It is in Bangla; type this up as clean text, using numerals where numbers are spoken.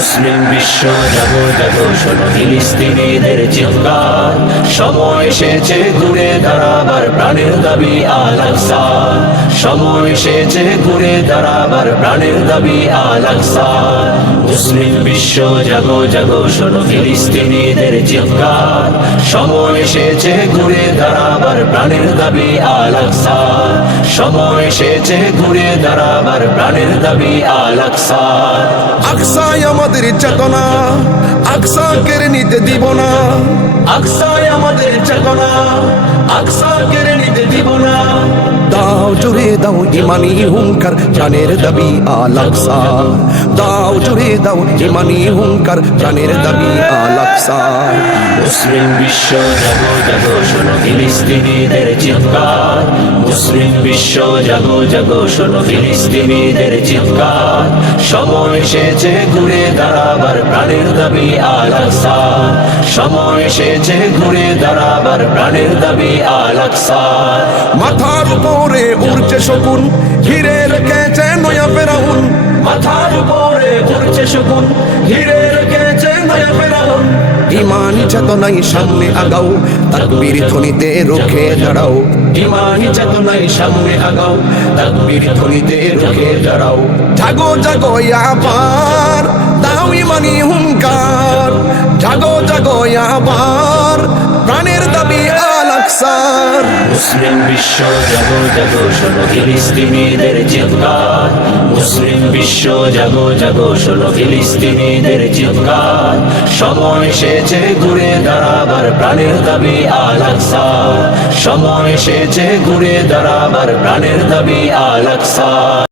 মুসলিম বিশ্ব জাগো জাগো শোনো ফিলিস্তিনিদের চিৎকার, সময় এসেছে ঘুরে দাঁড়াবার প্রাণের দাবি আল আকসা, সময় এসেছে ঘুরে দাঁড়াবার প্রাণের দাবি আল আকসা। মুসলিম বিশ্ব জাগো জাগো শোনো ফিলিস্তিনিদের চিৎকার, সময় এসেছে ঘুরে দাঁড়াবার প্রাণের দাবি আল আকসা, সময় এসেছে ঘুরে দাঁড়াবার প্রাণের দাবি আল আকসা। আকসায় আমাদের চেতনা, আকসা কেড়ে নিতে দিব না, আকসায় আমাদের চেতনা, আকসা কেড়ে নিতে দিব না। দাও জুড়ে দাও ইমানি হুঙ্কার, জানের দাবি আল আকসা, দাও জুড়ে দাও ইমানি হুঙ্কার, জানের দাবি আল আকসা। মুসলিম বিশ্ব জাগো জাগো শোনো ফিলিস্তিনিদের চিৎকার, মুসলিম বিশ্ব জাগো জাগো শোনো ফিলিস্তিনিদের চিৎকার, সময় এসেছে ঘুরে দাঁড়াবার প্রাণের দাবি আল আকসা, সময় এসেছে ঘুরে দাঁড়াবার প্রাণের দাবি আল আকসা। মাথার উপরে উড়ছে শকুন, ঘিরে রেখেছে নয়া ফেরাউন, মাথার উপরে উড়ছে শকুন, ঘিরে রেখেছে নয়া ফেরাউন। ইমানি চেতনাই সামনে আগাও, তাকবীর ধ্বনিতে রুখে দাঁড়াও, ইমানি চেতনায় সামনে আগাও, তাকবীর ধ্বনিতে রুখে দাঁড়াও। জাগো জাগো আবার, দাও ইমানি হুঙ্কার, জাগো জাগো আবার, প্রাণের দাবি আল আকসার। মুসলিম বিশ্ব জাগো জাগো শোনো ফিলিস্তিনিদের চিৎকার, মুসলিম বিশ্ব জাগো জাগো শোনো ফিলিস্তিনিদের চিৎকার, সময় এসেছে ঘুরে দাঁড়াবার প্রাণের দাবি আল আকসা, সময় এসেছে ঘুরে দাঁড়াবার প্রাণের দাবি আল আকসা।